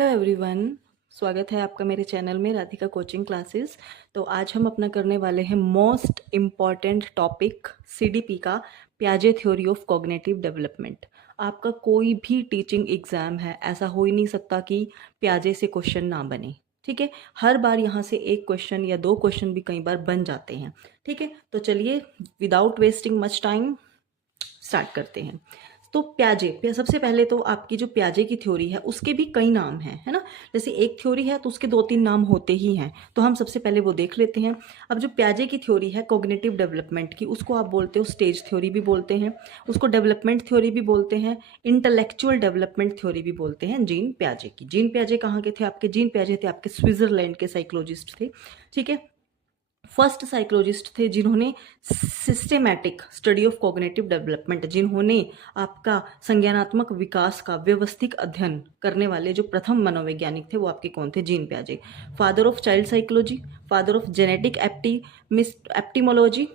Hello everyone. स्वागत है आपका मेरे चैनल में राधिका कोचिंग क्लासेस। तो आज हम अपना करने वाले हैं मोस्ट इम्पॉर्टेंट टॉपिक सीडीपी का, पियाजे थ्योरी ऑफ कॉग्निटिव डेवलपमेंट। आपका कोई भी टीचिंग एग्जाम है, ऐसा हो ही नहीं सकता कि पियाजे से क्वेश्चन ना बने। ठीक है, हर बार यहाँ से एक क्वेश्चन या दो क्वेश्चन भी कई बार बन जाते हैं। ठीक है, तो चलिए without wasting much time start करते हैं। तो सबसे पहले तो आपकी जो प्याजे की थ्योरी है उसके भी कई नाम हैं, है ना। जैसे एक थ्योरी है तो उसके दो तीन नाम होते ही हैं, तो हम सबसे पहले वो देख लेते हैं। अब जो प्याजे की थ्योरी है कॉग्निटिव डेवलपमेंट की, उसको आप बोलते हो स्टेज थ्योरी भी बोलते हैं, उसको डेवलपमेंट थ्योरी भी बोलते हैं, इंटेलेक्चुअल डेवलपमेंट थ्योरी भी बोलते हैं जीन प्याजे की। जीन प्याजे कहाँ के थे आपके? जीन प्याजे थे आपके स्विट्जरलैंड के साइकोलॉजिस्ट थे। ठीक है, फर्स्ट साइकोलॉजिस्ट थे जिन्होंने systematic study of cognitive development, जिन्होंने आपका संज्ञानात्मक विकास का व्यवस्थित अध्ययन करने वाले जो प्रथम मनोवैज्ञानिक थे वो आपके कौन थे? जीन प्याजे। Father of child psychology, father of genetic epistemology,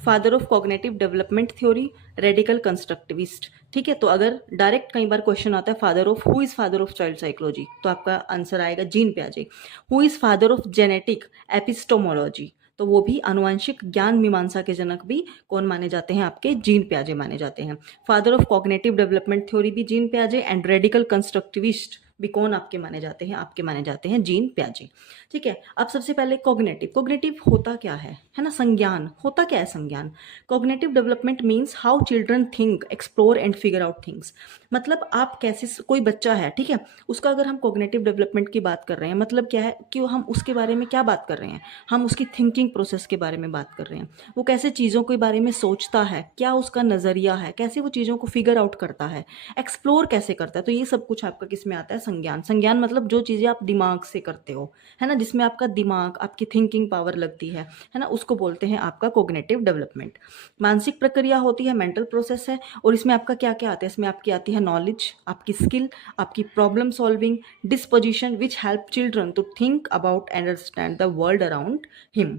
father of cognitive development theory, radical constructivist. ठीक है, तो अगर डायरेक्ट कई बार क्वेश्चन आता है father of, who is father of child psychology, तो आपका आंसर आएगा जीन प्याजे। Who is father of genetic epistemology, तो वो भी आनुवंशिक ज्ञान मीमांसा के जनक भी कौन माने जाते हैं? आपके जीन प्याजे माने जाते हैं। Father of cognitive development theory भी जीन प्याजे, एंड रेडिकल कंस्ट्रक्टिविस्ट भी कौन आपके माने जाते हैं? आपके माने जाते हैं जीन प्याजे। ठीक है, अब सबसे पहले कॉग्निटिव, कॉग्निटिव होता क्या है ना, संज्ञान होता क्या है? संज्ञान, cognitive development means how children think, explore and figure out things. मतलब आप कैसे, कोई बच्चा है, ठीक है, उसका अगर हम कॉग्निटिव डेवलपमेंट की बात कर रहे हैं, मतलब क्या है कि हम उसके बारे में क्या बात कर रहे हैं? हम उसकी थिंकिंग प्रोसेस के बारे में बात कर रहे हैं। वो कैसे चीज़ों के बारे में सोचता है, क्या उसका नज़रिया है, कैसे वो चीज़ों को फिगर आउट करता है, एक्सप्लोर कैसे करता है। तो ये सब कुछ आपका किस में आता है? संज्ञान। संज्ञान मतलब जो चीज़ें आप दिमाग से करते हो, है ना, जिसमें आपका दिमाग, आपकी थिंकिंग पावर लगती है ना, उसको बोलते हैं आपका कॉग्निटिव डेवलपमेंट। मानसिक प्रक्रिया होती है, मेंटल प्रोसेस है, और इसमें आपका क्या क्या आता है? इसमें आपकी आती है नॉलेज, आपकी स्किल, आपकी problem solving, disposition which help children to think about and understand the world around him.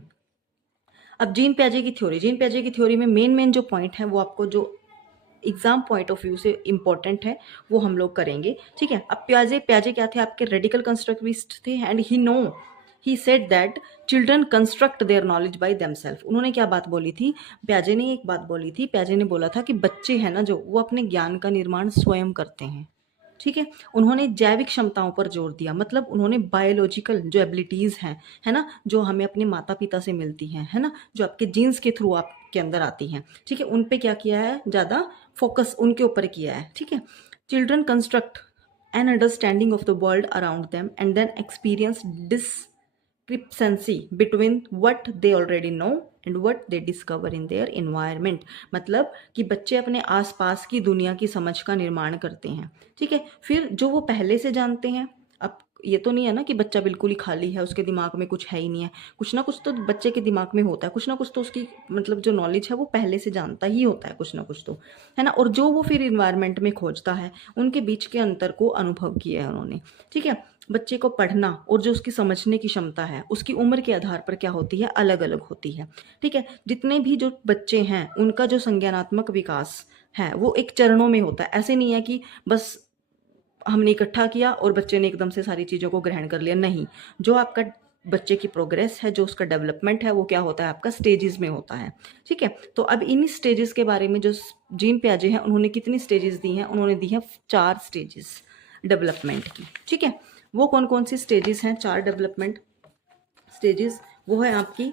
अब जीन प्याजे की थ्योरी, जीन प्याजे की थ्योरी में मेन जो पॉइंट है वो आपको जो एग्जाम पॉइंट ऑफ व्यू से इंपॉर्टेंट है वो हम लोग करेंगे। ठीक है, अब प्याजे प्याजे क्या थे? आपके रेडिकल कंस्ट्रक्टिविस्ट थे, and he said that children construct their knowledge by themselves. उन्होंने क्या बात बोली थी? प्याजे ने एक बात बोली थी, प्याजे ने बोला था कि बच्चे हैं ना जो, वो अपने ज्ञान का निर्माण स्वयं करते हैं। ठीक है, उन्होंने जैविक क्षमताओं पर जोर दिया, मतलब उन्होंने बायोलॉजिकल जो एबिलिटीज़ हैं, है ना, जो हमें अपने माता पिता से मिलती हैं, है ना, जो आपके जीन्स के थ्रू आपके अंदर आती हैं, ठीक है, उन पे क्या किया है? ज़्यादा फोकस उनके ऊपर किया है। ठीक है, children construct an understanding of the world around them and then experience discrepancy between what they already know and what they discover in their environment। मतलब कि बच्चे अपने आसपास की दुनिया की समझ का निर्माण करते हैं। ठीक है, फिर जो वो पहले से जानते हैं, अब ये तो नहीं है ना कि बच्चा बिल्कुल ही खाली है, उसके दिमाग में कुछ है ही नहीं है, कुछ ना कुछ तो बच्चे के दिमाग में होता है, कुछ ना कुछ तो उसकी मतलब जो नॉलेज है वो पहले से जानता ही होता है, कुछ ना कुछ तो, है ना, और जो वो फिर इन्वायरमेंट में खोजता है, उनके बीच के अंतर को अनुभव किया है उन्होंने। ठीक है, बच्चे को पढ़ना और जो उसकी समझने की क्षमता है उसकी उम्र के आधार पर क्या होती है? अलग अलग होती है। ठीक है, जितने भी जो बच्चे हैं उनका जो संज्ञानात्मक विकास है वो एक चरणों में होता है। ऐसे नहीं है कि बस हमने इकट्ठा किया और बच्चे ने एकदम से सारी चीज़ों को ग्रहण कर लिया, नहीं। जो आपका बच्चे की प्रोग्रेस है, जो उसका डेवलपमेंट है, वो क्या होता है? आपका स्टेजेस में होता है। ठीक है, तो अब इन स्टेजेस के बारे में जो जीन प्याजे हैं उन्होंने कितनी स्टेजेस दी हैं? उन्होंने दी हैं 4 स्टेजेस डेवलपमेंट की। ठीक है, वो कौन कौन सी स्टेजेस हैं? 4 डेवलपमेंट स्टेजेस, वो है आपकी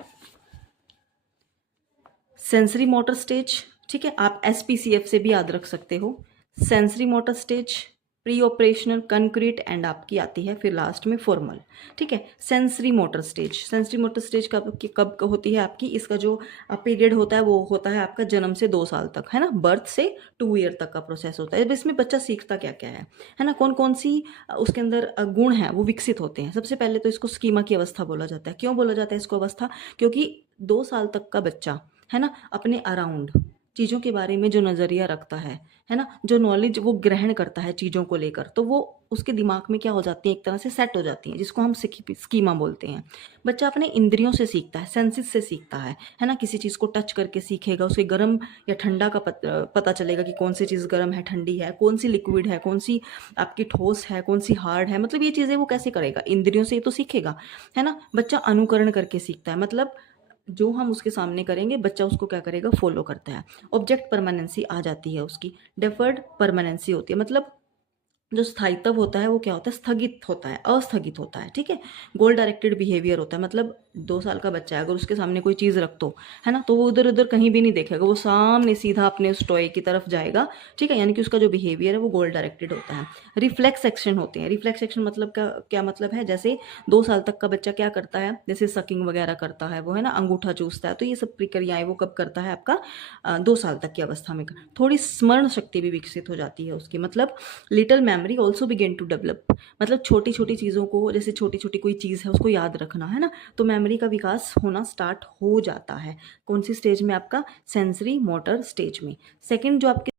सेंसरी मोटर स्टेज। ठीक है, आप एसपीसीएफ से भी याद रख सकते हो। Sensory motor stage, pre operational, concrete, and आपकी आती है फिर लास्ट में फॉर्मल। ठीक है, sensory motor stage, sensory motor stage कब होती है आपकी? इसका जो पीरियड होता है वो होता है आपका जन्म से 2 साल तक, है ना, बर्थ से 2 ईयर तक का प्रोसेस होता है। अब इसमें बच्चा सीखता क्या क्या है ना, कौन कौन सी उसके अंदर गुण हैं वो विकसित होते हैं। सबसे पहले तो इसको स्कीमा की अवस्था बोला जाता है। क्यों बोला जाता है इसको अवस्था? क्योंकि 2 साल तक का बच्चा, है ना, अपने अराउंड चीज़ों के बारे में जो नज़रिया रखता है ना? जो नॉलेज वो ग्रहण करता है चीज़ों को लेकर, तो वो उसके दिमाग में क्या हो जाती है, एक तरह से सेट हो जाती हैं, जिसको हम स्कीमा बोलते हैं। बच्चा अपने इंद्रियों से सीखता है, सेंसेस से सीखता है ना? किसी चीज़ को टच करके सीखेगा, उसे गर्म या ठंडा का पता चलेगा कि कौन सी चीज़ गर्म है, ठंडी है, कौन सी लिक्विड है, कौन सी आपकी ठोस है, कौन सी हार्ड है, मतलब ये चीज़ें वो कैसे करेगा? इंद्रियों से ही तो सीखेगा, है ना? बच्चा अनुकरण करके सीखता है, मतलब जो हम उसके सामने करेंगे बच्चा उसको क्या करेगा, फॉलो करता है। ऑब्जेक्ट परमानेंसी आ जाती है उसकी, डेफर्ड परमानेंसी होती है, मतलब जो स्थायित्व होता है वो क्या होता है, स्थगित होता है, अस्थगित होता है, ठीक है। गोल डायरेक्टेड बिहेवियर होता है, मतलब 2 साल का बच्चा है, अगर उसके सामने कोई चीज़ रख दो, है ना, तो वो उधर उधर कहीं भी नहीं देखेगा, वो सामने सीधा अपने उस टॉय की तरफ जाएगा, ठीक है। यानी कि उसका जो बिहेवियर है वो गोल डायरेक्टेड होता है। रिफ्लेक्स एक्शन होते हैं। रिफ्लेक्स एक्शन मतलब क्या क्या मतलब है, जैसे 2 साल तक का बच्चा क्या करता है, जैसे सकिंग वगैरह करता है वो, है ना, अंगूठा चूसता है, तो ये सब प्रक्रियाएं वो कब करता है, आपका 2 साल तक की अवस्था में। थोड़ी स्मरण शक्ति भी विकसित हो जाती है उसकी, मतलब little memory also begin to develop, मतलब छोटी छोटी चीज़ों को, जैसे छोटी छोटी कोई चीज़ है उसको याद रखना, है ना, तो मेमोरी का विकास होना स्टार्ट हो जाता है। कौन सी स्टेज में, आपका सेंसरी मोटर स्टेज में। सेकंड जो आपकी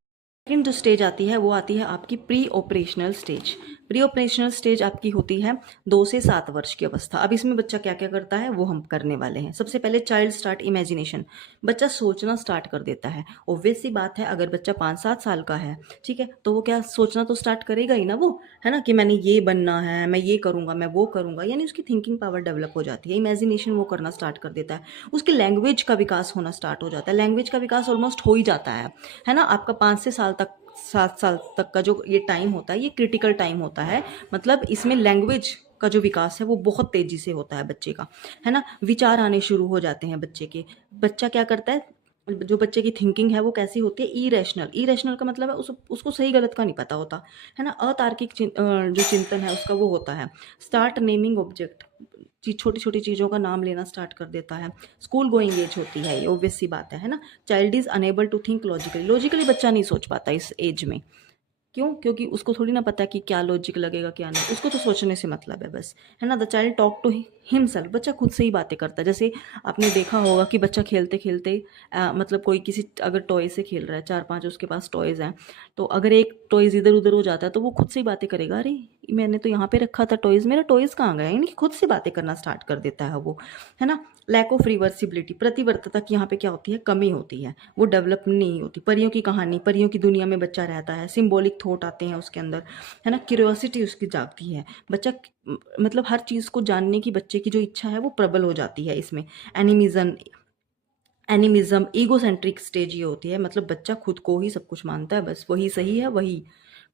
सेकंड जो स्टेज आती है वो आती है आपकी pre operational stage. Pre operational stage आपकी होती है 2 से 7 वर्ष की अवस्था। अब इसमें बच्चा क्या क्या करता है वो हम करने वाले हैं। सबसे पहले चाइल्ड स्टार्ट इमेजिनेशन, बच्चा सोचना स्टार्ट कर देता है। ऑब्वियस सी बात है, अगर बच्चा 5-7 साल का है, ठीक है, तो वो क्या सोचना तो स्टार्ट करेगा ही ना वो, है ना, कि मैंने ये बनना है, मैं ये करूंगा, मैं वो करूंगा, यानी उसकी थिंकिंग पावर डेवलप हो जाती है, इमेजिनेशन वो करना स्टार्ट कर देता है। उसकी लैंग्वेज का विकास होना स्टार्ट हो जाता है, लैंग्वेज का विकास ऑलमोस्ट हो ही जाता है ना। आपका 5 से 7 साल तक का जो ये टाइम होता है, ये क्रिटिकल टाइम होता है, मतलब इसमें लैंग्वेज का जो विकास है वो बहुत तेजी से होता है बच्चे का, है ना। विचार आने शुरू हो जाते हैं बच्चे के। बच्चा क्या करता है, जो बच्चे की थिंकिंग है वो कैसी होती है, इरेशनल। इरेशनल का मतलब है उसको सही गलत का नहीं पता होता, है ना। अतार्किक जो चिंतन है उसका वो होता है। स्टार्ट नेमिंग ऑब्जेक्ट, छोटी छोटी चीज़ों का नाम लेना स्टार्ट कर देता है। स्कूल गोइंग एज होती है ये, ऑब्वियस सी बात है ना। Child is unable to think logically, logically बच्चा नहीं सोच पाता इस एज में। क्यों? क्योंकि उसको थोड़ी ना पता कि क्या लॉजिक लगेगा क्या नहीं, उसको तो सोचने से मतलब है बस, है ना। The child talk to himself, बच्चा खुद से ही बातें करता है। जैसे आपने देखा होगा कि बच्चा खेलते खेलते मतलब कोई किसी अगर टॉय से खेल रहा है, 4-5 उसके पास टॉयज़ हैं, तो अगर एक टॉयज़ इधर उधर हो जाता है तो वो खुद से ही बातें करेगा, अरे मैंने तो यहाँ पे रखा था टॉयज़, मेरा टॉयज़ कहाँ गया, यानी कि खुद से बातें करना स्टार्ट कर देता है वो, है ना। लैक ऑफ रिवर्सिबिलिटी, प्रतिवर्तता की यहाँ पे क्या होती है, कमी होती है, वो डेवलप नहीं होती। परियों की कहानी, परियों की दुनिया में बच्चा रहता है, सिंबॉलिक थॉट आते हैं उसके अंदर, है ना। क्यूरियोसिटी उसकी जागती है, बच्चा मतलब हर चीज़ को जानने की बच्चे की जो इच्छा है वो प्रबल हो जाती है इसमें। एनिमिज्म, ईगो सेंट्रिक स्टेज ये होती है, मतलब बच्चा खुद को ही सब कुछ मानता है, बस वही सही है, वही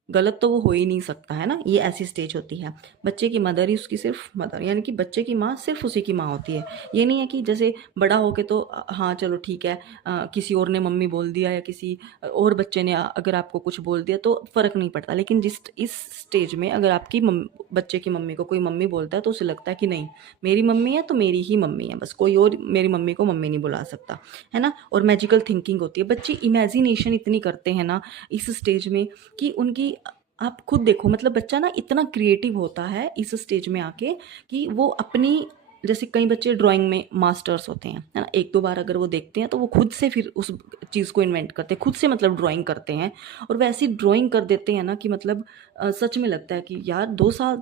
गलत तो वो हो ही नहीं सकता, है ना। ये ऐसी स्टेज होती है। बच्चे की मदर ही उसकी सिर्फ मदर, यानी कि बच्चे की माँ सिर्फ उसी की माँ होती है। ये नहीं है कि जैसे बड़ा होके तो हाँ चलो ठीक है, किसी और ने मम्मी बोल दिया या किसी और बच्चे ने अगर आपको कुछ बोल दिया तो फ़र्क नहीं पड़ता, लेकिन जिस इस स्टेज में अगर आपकी बच्चे की मम्मी को कोई मम्मी बोलता है तो उसे लगता है कि नहीं, मेरी मम्मी है तो मेरी ही मम्मी है, बस कोई और मेरी मम्मी को मम्मी नहीं बुला सकता, है ना। और मैजिकल थिंकिंग होती है, बच्चे इमेजिनेशन इतनी करते हैं ना इस स्टेज में कि उनकी, आप खुद देखो, मतलब बच्चा ना इतना क्रिएटिव होता है इस स्टेज में आके कि वो अपनी, जैसे कई बच्चे ड्राइंग में मास्टर्स होते हैं, है ना, 1-2 बार अगर वो देखते हैं तो वो खुद से फिर उस चीज़ को इन्वेंट करते हैं, खुद से मतलब ड्राइंग करते हैं, और वैसी ड्राइंग कर देते हैं ना कि मतलब सच में लगता है कि यार 2 साल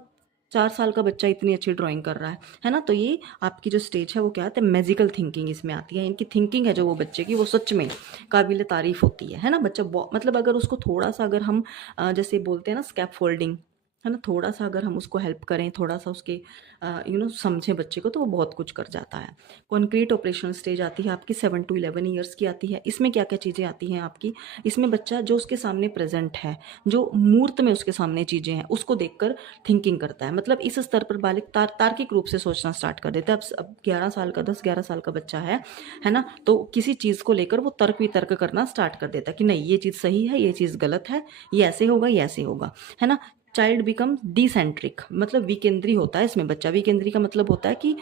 4 साल का बच्चा इतनी अच्छी ड्राइंग कर रहा है ना। तो ये आपकी जो स्टेज है वो क्या आती है, मैजिकल थिंकिंग इसमें आती है। इनकी थिंकिंग है जो वो बच्चे की, वो सच में काबिल तारीफ होती है ना। बच्चा मतलब अगर उसको थोड़ा सा अगर हम जैसे बोलते हैं ना स्कैप फोल्डिंग, है ना, थोड़ा सा अगर हम उसको हेल्प करें, थोड़ा सा उसके समझें बच्चे को, तो वो बहुत कुछ कर जाता है। कॉन्क्रीट ऑपरेशनल स्टेज आती है आपकी 7 to 11 ईयर्स की आती है। इसमें क्या क्या चीज़ें आती हैं आपकी, इसमें बच्चा जो उसके सामने प्रेजेंट है, जो मूर्त में उसके सामने चीज़ें हैं उसको देखकर थिंकिंग करता है, मतलब इस स्तर पर बालिक तार्किक रूप से सोचना स्टार्ट कर देता है। अब 11 साल का 10-11 साल का बच्चा है ना, तो किसी चीज़ को लेकर वो तर्क वितर्क करना स्टार्ट कर देता है कि नहीं ये चीज़ सही है, ये चीज़ गलत है, ये ऐसे होगा, ये ऐसे होगा, है ना। चाइल्ड बिकम डिसेंट्रिक, मतलब विकेंद्री होता है इसमें बच्चा। विकेंद्री का मतलब होता है कि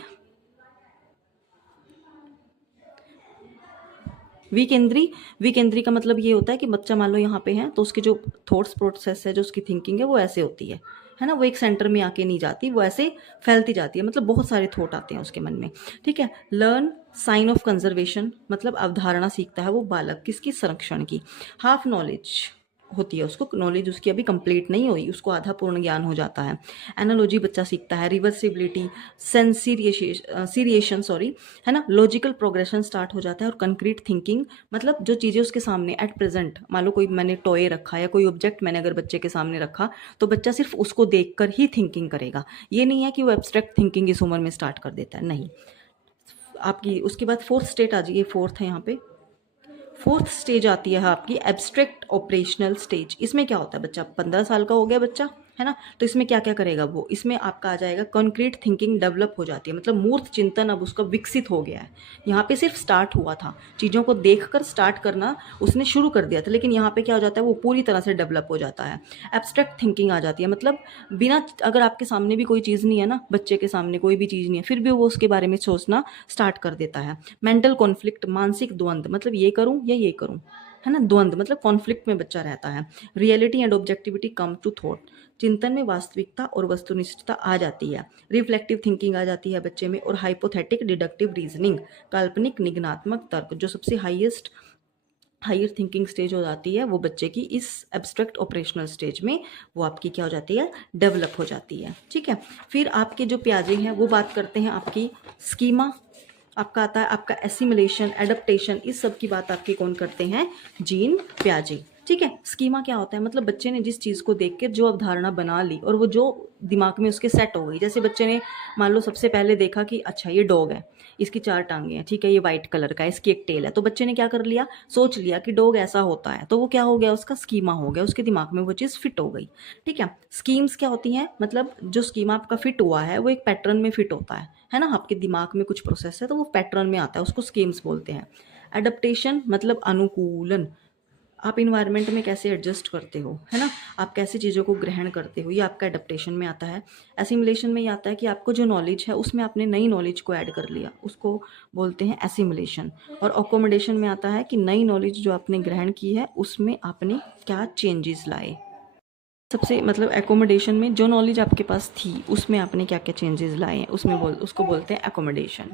विकेंद्री का मतलब ये होता है कि बच्चा मान लो यहाँ पे है तो उसकी जो थॉट्स प्रोसेस है, जो उसकी थिंकिंग है वो ऐसे होती है ना, वो एक सेंटर में आके नहीं जाती, वो ऐसे फैलती जाती है, मतलब बहुत सारे थॉट आते हैं उसके मन में। ठीक है। लर्न साइन ऑफ कंजर्वेशन, मतलब अवधारणा सीखता है वो बालक, किसकी? संरक्षण की। हाफ नॉलेज होती है उसको, नॉलेज उसकी अभी कंप्लीट नहीं हुई, उसको आधा पूर्ण ज्ञान हो जाता है। एनालॉजी बच्चा सीखता है, रिवर्सिबिलिटी, सीरिएशन सॉरी, है ना, लॉजिकल प्रोग्रेशन स्टार्ट हो जाता है, और कंक्रीट थिंकिंग, मतलब जो चीज़ें उसके सामने एट प्रेजेंट, मान लो कोई मैंने टॉय रखा या कोई ऑब्जेक्ट मैंने अगर बच्चे के सामने रखा, तो बच्चा सिर्फ उसको देखकर ही थिंकिंग करेगा। ये नहीं है कि वो एब्स्ट्रैक्ट थिंकिंग इस उम्र में स्टार्ट कर देता है, नहीं। आपकी उसके बाद फोर्थ स्टेट आ जाइए, फोर्थ है यहाँ पे, फोर्थ स्टेज आती है आपकी एब्स्ट्रैक्ट ऑपरेशनल स्टेज। इसमें क्या होता है, बच्चा 15 साल का हो गया बच्चा, है ना, तो इसमें क्या क्या करेगा वो, इसमें आपका आ जाएगा कॉन्क्रीट थिंकिंग डेवलप हो जाती है, मतलब मूर्त चिंतन अब उसका विकसित हो गया है। यहाँ पे सिर्फ स्टार्ट हुआ था, चीज़ों को देखकर स्टार्ट करना उसने शुरू कर दिया था, लेकिन यहाँ पे क्या हो जाता है, वो पूरी तरह से डेवलप हो जाता है। एब्स्ट्रैक्ट थिंकिंग आ जाती है, मतलब बिना, अगर आपके सामने भी कोई चीज़ नहीं है ना, बच्चे के सामने कोई भी चीज़ नहीं है, फिर भी वो उसके बारे में सोचना स्टार्ट कर देता है। मेंटल कॉन्फ्लिक्ट, मानसिक द्वंद्व, मतलब ये करूँ या ये करूँ, है ना, द्वंद्व मतलब कॉन्फ्लिक्ट में बच्चा रहता है। Reality and objectivity come to thought, चिंतन में वास्तविकता और वस्तुनिष्ठता आ जाती है। रिफ्लेक्टिव थिंकिंग आ जाती है बच्चे में, और हाइपोथेटिक डिडक्टिव रीजनिंग, काल्पनिक निगनात्मक तर्क, जो सबसे हायर थिंकिंग स्टेज हो जाती है वो बच्चे की इस एब्स्ट्रैक्ट ऑपरेशनल स्टेज में, वो आपकी क्या हो जाती है, डेवलप हो जाती है। ठीक है। फिर आपके जो प्याजे हैं वो बात करते हैं आपकी स्कीमा, आपका आता है आपका एसिमिलेशन, एडप्टेशन, इस सब की बात आपकी कौन करते हैं, जीन प्याजे। ठीक है। स्कीमा क्या होता है, मतलब बच्चे ने जिस चीज़ को देख के जो अवधारणा बना ली और वो जो दिमाग में उसके सेट हो गई, जैसे बच्चे ने मान लो सबसे पहले देखा कि अच्छा ये डॉग है, इसकी 4 टांगे हैं, ठीक है, ये वाइट कलर का है, इसकी एक टेल है, तो बच्चे ने क्या कर लिया, सोच लिया कि डॉग ऐसा होता है, तो वो क्या हो गया, उसका स्कीमा हो गया, उसके दिमाग में वो चीज़ फिट हो गई। ठीक है। स्कीम्स क्या होती हैं, मतलब जो स्कीमा आपका फिट हुआ है वो एक पैटर्न में फिट होता है ना, आपके दिमाग में कुछ प्रोसेस है तो वो पैटर्न में आता है, उसको स्कीम्स बोलते हैं। एडप्टेशन मतलब अनुकूलन, आप इन्वायरमेंट में कैसे एडजस्ट करते हो, है ना, आप कैसे चीज़ों को ग्रहण करते हो, ये आपका एडप्टेशन में आता है। एसिमुलेशन में ये आता है कि आपको जो नॉलेज है उसमें आपने नई नॉलेज को ऐड कर लिया, उसको बोलते हैं एसिमुलेशन। और अकोमोडेशन में आता है कि नई नॉलेज जो आपने ग्रहण की है उसमें आपने क्या चेंजेस लाए। सबसे मतलब एकोमोडेशन में जो नॉलेज आपके पास थी उसमें आपने क्या क्या चेंजेस लाए हैं, उसको बोलते हैं एकोमोडेशन।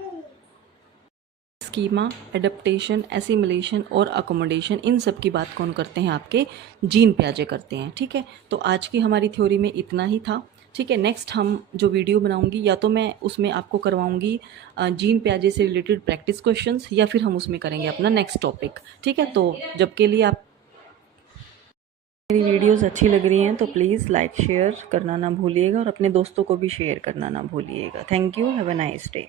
स्कीमा, एडप्टेशन, एसिमुलेशन और अकोमोडेशन, इन सब की बात कौन करते हैं, आपके जीन प्याजे करते हैं। ठीक है। तो आज की हमारी थ्योरी में इतना ही था। ठीक है। नेक्स्ट हम जो वीडियो बनाऊंगी या तो मैं उसमें आपको करवाऊंगी जीन प्याजे से रिलेटेड प्रैक्टिस क्वेश्चंस, या फिर हम उसमें करेंगे अपना नेक्स्ट टॉपिक। ठीक है। तो जब के लिए आप मेरी वीडियोस अच्छी लग रही हैं तो प्लीज़ लाइक शेयर करना ना भूलिएगा, और अपने दोस्तों को भी शेयर करना ना भूलिएगा। Thank you, have a nice day.